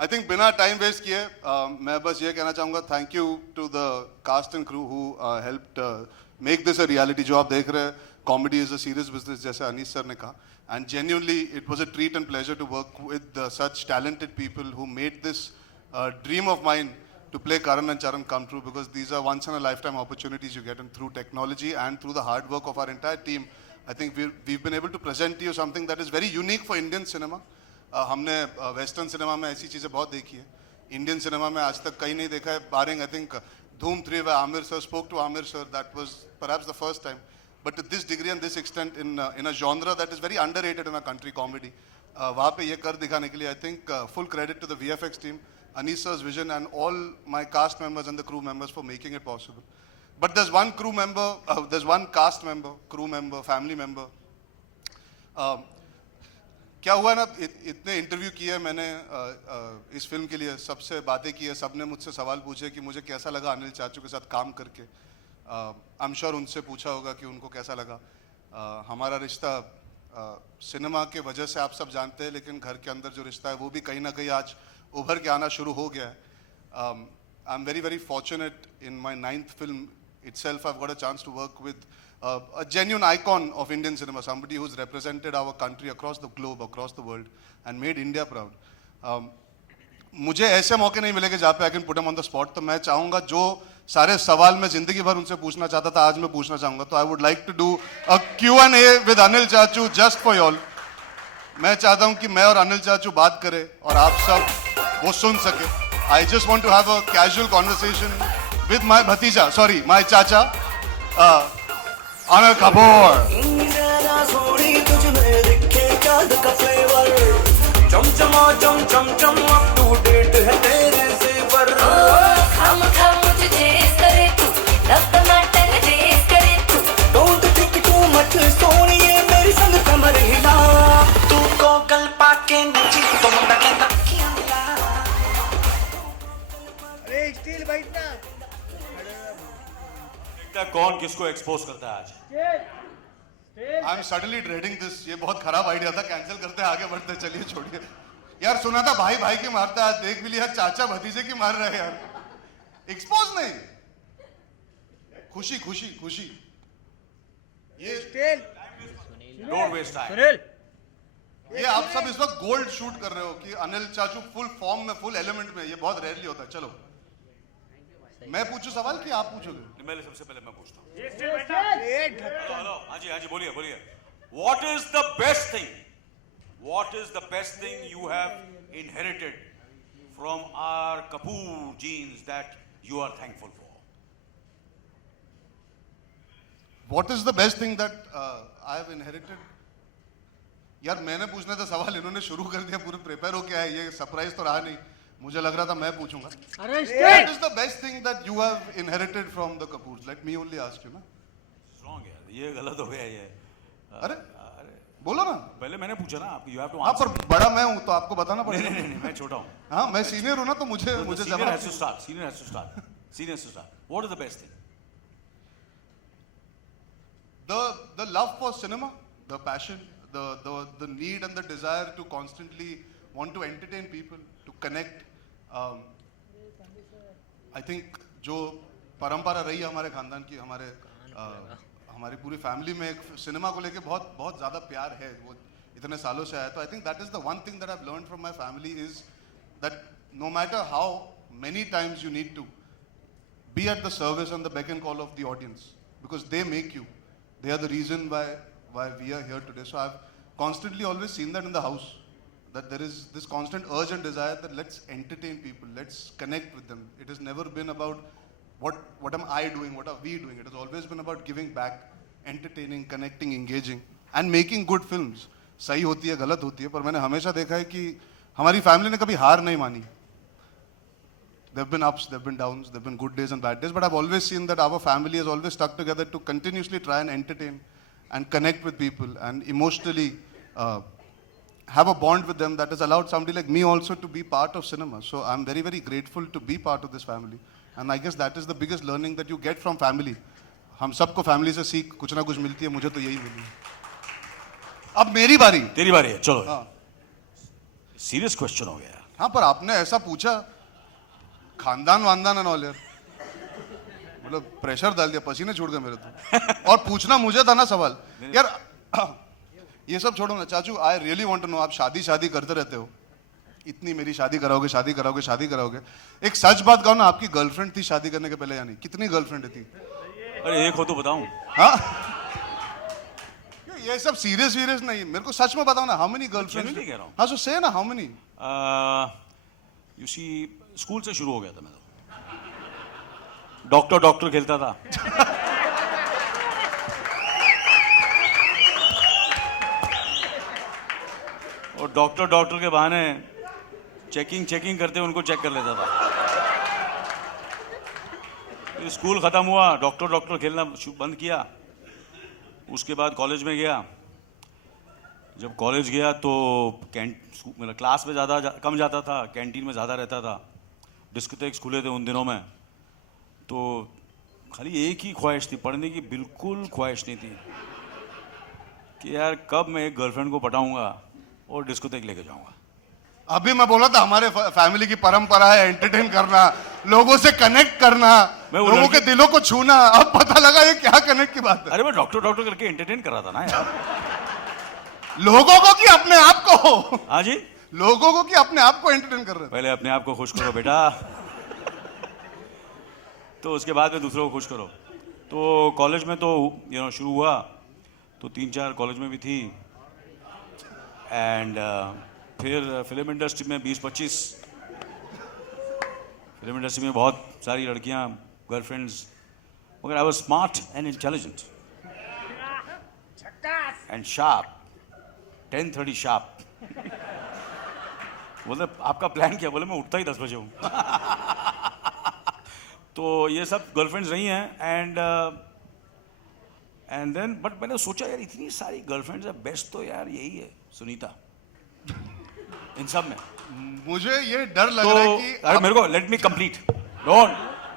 आई think बिना time waste किए मैं बस ये कहना चाहूँगा thank you to the cast and crew who helped make this a reality. जो आप देख रहे हैं comedy is a serious business जैसे अनीस सर ने कहा. And genuinely it was a treat and pleasure to work with such talented people who made this dream of mine to play Karan and Charan come true, because these are once in a lifetime opportunities you get, and through technology and through the hard work of our entire team, I think we've been able to present to you something that is very unique for Indian cinema. हमने western cinema में ऐसी चीज़ें बहुत देखी है, Indian cinema में आज तक कहीं नहीं देखा है, barring I think Dhoom 3 where Amir sir spoke to Amir sir, that was perhaps the first time, but to this degree and this extent in a genre that is very underrated in our country, comedy, वहाँ पे ये कर दिखाने के लिए I think full credit to the VFX team, Anissa's vision, and all my cast members and the crew members for making it possible. But there's one crew member, there's one cast member, crew member, family member. क्या हुआ ना, इतने interview किए मैंने इस film के लिए, सबसे बातें की है, सबने मुझसे सवाल पूछे कि मुझे कैसा लगा अनिल चाचू के साथ काम करके. आई एम श्योर उनसे पूछा होगा कि उनको कैसा लगा. हमारा रिश्ता सिनेमा के वजह से आप सब जानते हैं, लेकिन घर के अंदर जो रिश्ता है वो भी कहीं ना कहीं आज उभर के आना शुरू हो गया है. I am very very fortunate in my 9th film itself. I've got a chance to work with a genuine icon of Indian cinema, somebody who's represented our country across the globe, across the world, and made India proud. मुझे ऐसे मौके नहीं मिलेंगे जहाँ पे I can put him on the spot, तो मैं चाहूँगा जो सारे सवाल मैं जिंदगी भर उनसे पूछना चाहता था आज मैं पूछना चाहूँगा. तो I would like to do a Q&A with Anil चाचू जस्ट फॉर यॉल. मैं चाहता हूँ कि मैं और अनिल चाचू बात करें और आप सब वो सुन सके. I just want to have a casual conversation with my भतीजा, सॉरी माई चाचा अनिल कपूर. चमचमा चम चम चम अप टू डेट है तेरे जेवर. खम खम मुझे चेस करे तू, लव टमाटर चेस करे तू. डोंट थिंक टू मच सोनिए मेरी संग कमर हिला. तू को गल पाके नीचे तो मैं कहता अरे स्टील बैठना. देखता कौन किसको एक्सपोज करता है आज. I am suddenly dreading this. ये बहुत खराब आइडिया था, कैंसिल करते हैं, आगे बढ़ते हैं. चलिए छोड़िए यार. सुना था भाई भाई की मारता है, देख भी लिया चाचा भतीजे की मार रहे हैं यार. एक्सपोज नहीं, खुशी खुशी खुशी. ये still don't waste time. Sunil ये आप सब इस वक्त गोल्ड शूट कर रहे हो कि अनिल चाचू फुल फॉर्म में, फुल एलिमेंट में. ये बहुत रेयरली होता है. चलो मैं पूछूं सवाल कि आप पूछोगे? पहले सबसे पहले मैं पूछता हूँ. हेलो हेलो, हाँ जी बोलिए बोलिए. What is the best thing? What is the best thing you have inherited from our Kapoor genes that you are thankful for? What is the best thing that I have inherited? यार मैंने पूछना था सवाल, इन्होंने शुरू कर दिया. पूरे प्रिपेयर हो क्या है, ये सरप्राइज तो रहा नहीं. मुझे लग रहा था मैं पूछूंगा. अरे What is the best thing that you have inherited from the Kapoors? Let me only ask you ना. Wrong यार, ये गलत हो गया ये. अरे बोलो ना. पहले मैंने पूछा ना आपको. You have to हाँ answer. पर बड़ा मैं हूँ तो आपको बताना नहीं पड़ेगा. नहीं नहीं, मैं छोटा हूँ. हाँ मैं सीनियर हूँ ना, तो मुझे Senior जवाब. has to start. Senior has to start. Senior has to start. What is the best thing? The love for cinema, the passion, the need and the desire to constantly want to entertain people, to connect. I think जो परंपरा रही है हमारे खानदान की, हमारी पूरी family में एक सिनेमा को लेके बहुत बहुत ज़्यादा प्यार है, वो इतने सालों से आया. तो I think that is the one thing that I have learned from my family is that no matter how many times you need to be at the service and the beck and call of the audience, because they make you. They are the reason why we are here today. So I've constantly always seen that in the house, that there is this constant urge and desire that let's entertain people, let's connect with them. It has never been about what am I doing, what are we doing. It has always been about giving back, entertaining, connecting, engaging and making good films. सही होती है, गलत होती है, पर मैंने हमेशा देखा है कि हमारी फैमिली ने कभी हार नहीं मानी. There have been ups, there have been downs, there have been good days and bad days, but I've always seen that our family has always stuck together to continuously try and entertain and connect with people and emotionally have a bond with them that has allowed somebody like me also to be part of cinema. So I'm very, very grateful to be part of this family. And I guess that is the biggest learning that you get from family. हम सबको family से सीख कुछ ना कुछ मिलती है, मुझे तो यही मिली है. अब मेरी बारी. तेरी बारी है. चलो हाँ. सीरियस क्वेश्चन हो गया. हाँ पर आपने ऐसा पूछा खानदान वानदान एंड ऑल यार, मतलब प्रेशर डाल दिया, पसीने छूट गए मेरे तो। और पूछना मुझे था ना सवाल यार। ये सब छोड़ो ना चाचू, I really want to know, आप शादी करते रहते हो, इतनी मेरी शादी कराओगे शादी कराओगे शादी कराओगे, एक सच बात कहो ना, आपकी गर्लफ्रेंड थी शादी करने के पहले या नहीं? कितनी गर्लफ्रेंड थी? अरे एक हो तो बताऊं। हाँ ये सब सीरियस नहीं, मेरे को सच में बताओ ना, हाउ मेनी गर्लफ्रेंड? कह रहा हूँ। हाँ सो से ना, how many? You see, school से शुरू हो गया था मैं तो, डॉक्टर खेलता था। और डॉक्टर के बहाने चेकिंग करते उनको चेक कर लेता था। फिर स्कूल खत्म हुआ, डॉक्टर खेलना बंद किया। उसके बाद कॉलेज में गया। जब कॉलेज गया तो मेरा क्लास में कम जाता था, कैंटीन में ज़्यादा रहता था। डिस्कोटेक्स खुले थे उन दिनों में, तो खाली एक ही ख्वाहिश थी, पढ़ने की बिल्कुल ख्वाहिश नहीं थी कि यार कब मैं एक गर्लफ्रेंड को पटाऊंगा और डिस्कोटेक लेके जाऊंगा। अभी मैं बोला था हमारे फैमिली की परंपरा है एंटरटेन करना, लोगों से कनेक्ट करना, लोगों के दिलों को छूना। अब पता लगा ये क्या कनेक्ट की बात है। अरे मैं डॉक्टर करके एंटरटेन कर रहा था ना यार। लोगों को कि अपने आप को? हाँ जी, लोगों को कि अपने आप को एंटरटेन कर रहे हैं? पहले अपने आप को खुश करो बेटा, तो उसके बाद में दूसरों को खुश करो। तो कॉलेज में तो शुरू हुआ, तो 3-4 कॉलेज में भी थी। एंड फिर फिल्म इंडस्ट्री में 20-25, फिल्म इंडस्ट्री में बहुत सारी लड़कियां, गर्लफ्रेंड्स, मगर I was smart and intelligent and sharp, 10:30 sharp. बोले आपका प्लान क्या? बोले मैं उठता ही 10 बजे हूँ। तो ये सब गर्लफ्रेंड्स रही हैं। एंड देन बट मैंने सोचा यार इतनी सारी गर्लफ्रेंड्स है, बेस्ट तो यार यही है सुनीता इन सब में। मुझे ये डर लग रहा है कि अरे मेरे को लेट मी कंप्लीट। डोंट,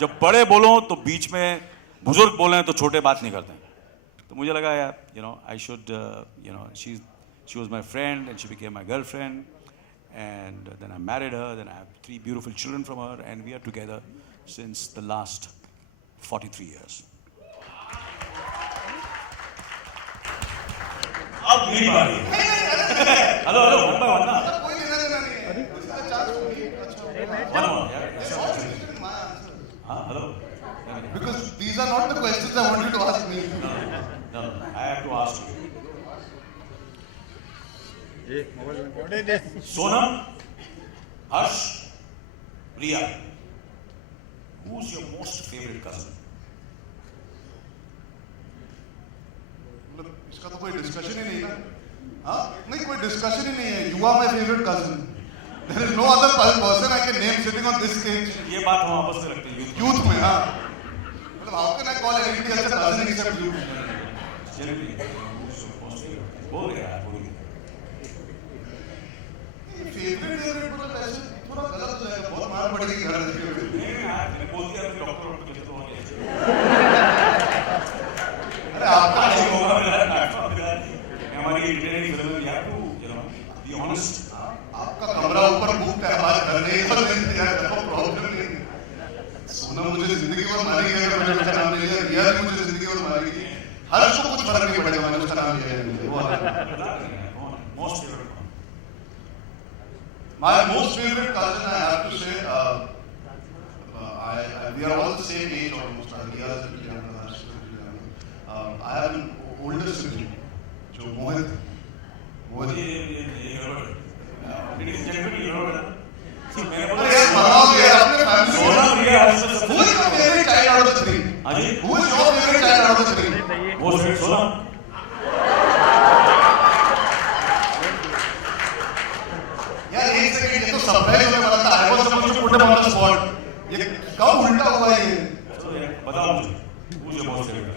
जब बड़े बोलो तो बीच में, बुजुर्ग बोले तो छोटे बात नहीं करते। तो मुझे लगा यार I should she was my friend and she became my girlfriend, and then I married her, then I have 3 beautiful children from her, and we are together since the last 43 years. अब मेरी बारी है। Hello one by one ना, कोई लेना देना नहीं है, इसका चार्ज नहीं। अच्छा हाँ hello, because these are not the questions I want you to ask me. no, I have to ask you. Sonam, Harsh, Priya, who's your most favorite cousin? मतलब इसका तो कोई डिस्कशन ही नहीं है। हाँ नहीं, कोई डिस्कशन ही नहीं है। You are my favorite cousin. There is no other person I can name sitting on this stage. ये बात हम आपस में रखते हैं यूथ में। हाँ मतलब how can I call anybody else a cousin except you? बोल रहे हैं फेवरेट मतलब ऐसे थोड़ा गलत हो जाएगा, बहुत मार पड़ेगी घर में। बोलते हैं डॉक्टर तो अरे आपका हमारी इंजीनियरिंग बी ऑनेस्ट, आपका कमरा ऊपर बुक है, हमारे घर नहीं है, प्रॉब्लम नहीं है। सोना मुझे जिंदगी भर मारेगी अगर मैंने उसका नाम ले लिया, रिया भी मुझे जिंदगी भर मारेगी। हर उसको कुछ फर्क नहीं पड़ेगा मैंने उसका नाम लिया है। Most favourite. My most favorite cousin, I have to say, we are all the same age almost. Riya is a bit younger, Harsh is a bit younger. I have an older sibling, जो मोहित। अरे यार बताओ यार अपने family. Who is your favorite child out of the 3? Who is your favorite child out of the 3? Most favourite Sonam. यार एक second, ये तो सरप्राइज होने वाला था। I was supposed to put him on the spot. ये कब उल्टा हुआ ये? बताओ मुझे, who's your most favorite?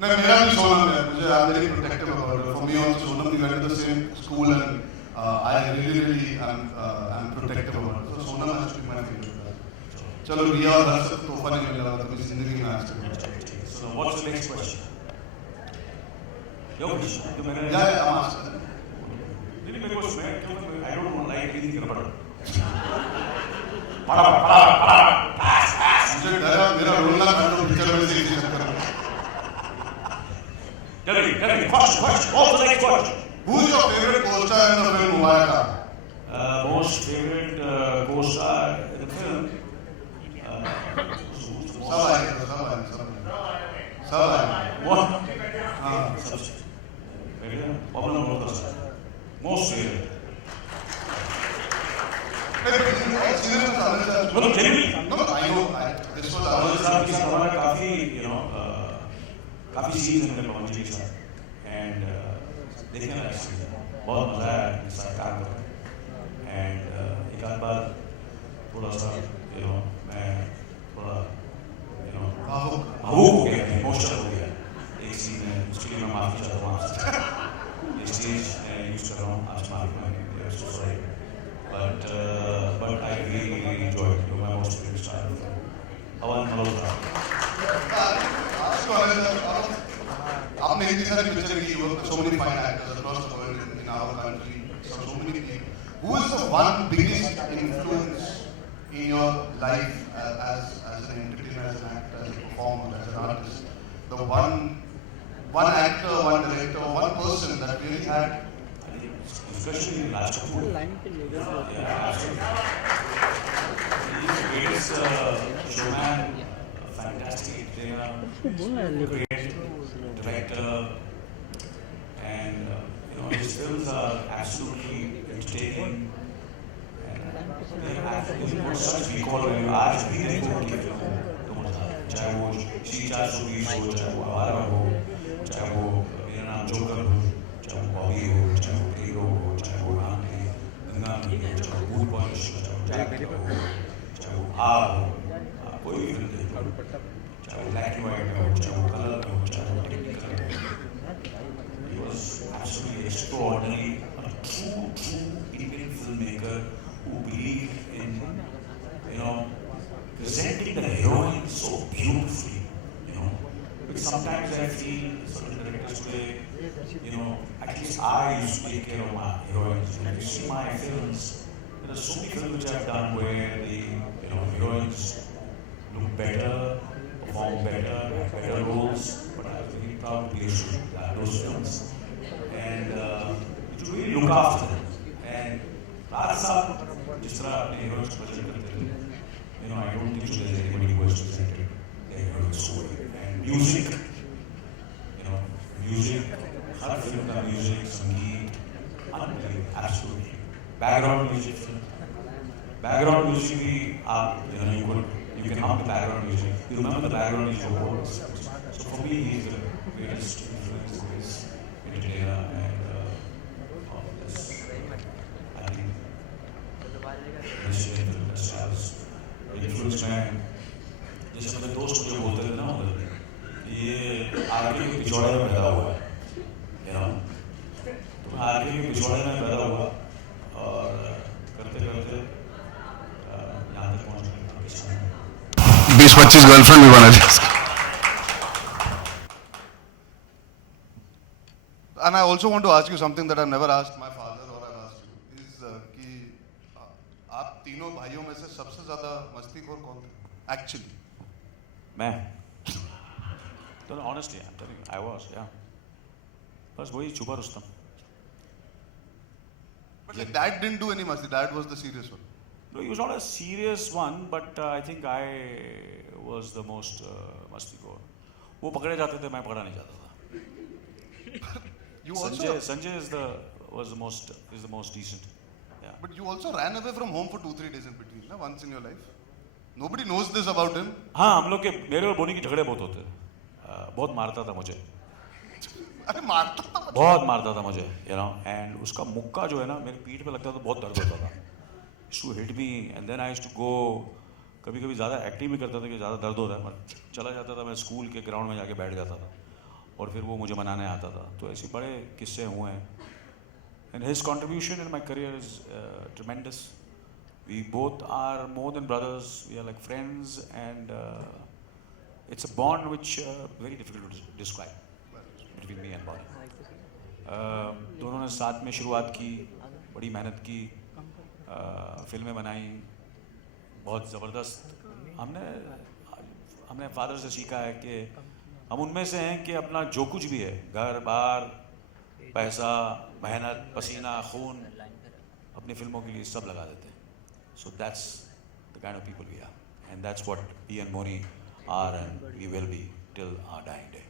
नहीं मेरा भी सोनम है। मुझे I'm very protective about her. For me also Sonam, we went to the same school and I really am protective about her. So Sonam has to be my favorite. चलो रिया और हर्ष को तोहफा नहीं मिला तो कभी जिंदगी में आज तक। So what's the next question? Your question. Yeah, I'm asking. I don't know, like नहीं करना पड़ा मुझे डर है मेरा रोल ना कर दो पिक्चर में से इसी चक्कर में। Tell me, first, all the next question. Who is your favorite co-star in the film Mubarak? Most favorite co-star in the film. सब आएंगे What? हाँ Problem होता है. Most favorite. मतलब genuinely. No, I know. This was और साहब के साथ हमारा काफी काफी सीन्स हैं मेरे पवन जी के साथ एंड देखने लायक सीन है बहुत मजा आया इनके साथ काम करके एंड एक आध बार थोड़ा सा मैं थोड़ा भावुक हो गया इमोशनल हो गया एक सीन है उसके लिए मैं माफी चाहता हूँ आपसे ये स्टेज यूज कर रहा हूँ आज माफी मांगे so sorry but I really enjoyed you my most favourite star Avan Malhotra आपने इतनी सारी पिक्चर की so many fine actors across the world in our country, so many people. Who is the one biggest influence in your life as an entertainer, as an actor, as a performer, as an artist? The one actor, one director, one person that really had. Especially Raj Kapoor. Yeah, absolutely. He's the greatest showman, a fantastic entertainer, great director, and his films are absolutely entertaining. And they have such recall value. आज भी देखो उनके film तो मजा आता है. चाहे वो शीचा सुबीर हो, चाहे वो आवारा हो, चाहे वो मेरा नाम जोकर हो, चाहे वो बॉबी हो, चाहे वो हीरो हो, चाहे वो नाम है गंगा में हो, चाहे वो बूट पॉलिश हो, चाहे वो जैक हो, चाहे वो आ हो, कोई भी फिल्म देखो, चाहे वो ब्लैक एंड व्हाइट में हो, चाहे वो कलर में हो, चाहे वो टेक्निकल में हो. He was absolutely extraordinary, a true Indian filmmaker who believed in presenting the heroine so beautifully. Because sometimes I feel certain directors today, at least I used to take care of my heroines. If you see my films, there are so many films which I've done where the heroines look better, perform better, have better roles, but I was very proud to be associated with those films. And to really look after them. And Raj Saab, जिस तरह अपने heroes को present करते थे, I don't think so there's anybody who has presented their heroes so well. And music, her film का music, संगीत, unbelievable, absolutely. Background music भी आप, you can hum the background music. You remember the background music of words. So for me, he's the greatest influence, the greatest entertainer, and of this, I think, influence में जैसे मेरे दोस्त मुझे बोलते थे ना ये आरके के पिछवाड़े में पैदा हुआ है, तो आरके के पिछवाड़े में पैदा हुआ और करते करते यहाँ तक पहुँच गए. 20-25 गर्लफ्रेंड भी बना ली. And I also want to ask you something that I've never asked my father or I've asked you is कि आप तीनों भाइयों में से सबसे ज़्यादा मस्तीखोर कौन थे? Actually. मैं तो honestly I'm telling you I was बस वही छुपा Rustam. But like Dad didn't do any masti. Dad was the serious one. No, he was not a serious one, but I think I was the most मस्तीखोर. वो पकड़े जाते थे, मैं पकड़ा नहीं जाता था. Sanjay is the most decent. Yeah. But you also ran away from home for 2-3 days in between, na? Once in your life. Nobody knows this about him. हाँ, हम लोग के मेरे और बोनी की झगड़े बहुत होते. बहुत मारता था मुझे. अरे मारता था. बहुत मारता था मुझे, and उसका मुक्का जो है ना मेरे पीठ पे लगता था, बहुत दर्द होता था. Used to hit me, and then I used to go. कभी-कभी ज़्यादा एक्टिंग भी करता था कि ज़्यादा दर्द हो रहा है, पर चला जाता था, मैं स्कूल के ग्राउंड में जाके बैठ जाता था और फिर वो मुझे मनाने आता था. तो ऐसे बड़े किस्से हुए हैं. And his contribution in my career is tremendous. We both are more than brothers. We are like friends, and it's a bond which very difficult to describe between me and Bonnie. दोनों ने साथ में शुरुआत की, बड़ी मेहनत की, फिल्में बनाई, बहुत ज़बरदस्त। हमने फादर से सीखा है कि हम उनमें से हैं कि अपना जो कुछ भी है, घर बार, पैसा, मेहनत, पसीना, खून, अपनी फिल्मों के लिए सब लगा देते हैं। So that's the kind of people we are, and that's what me and Moni are and we will be till our dying day.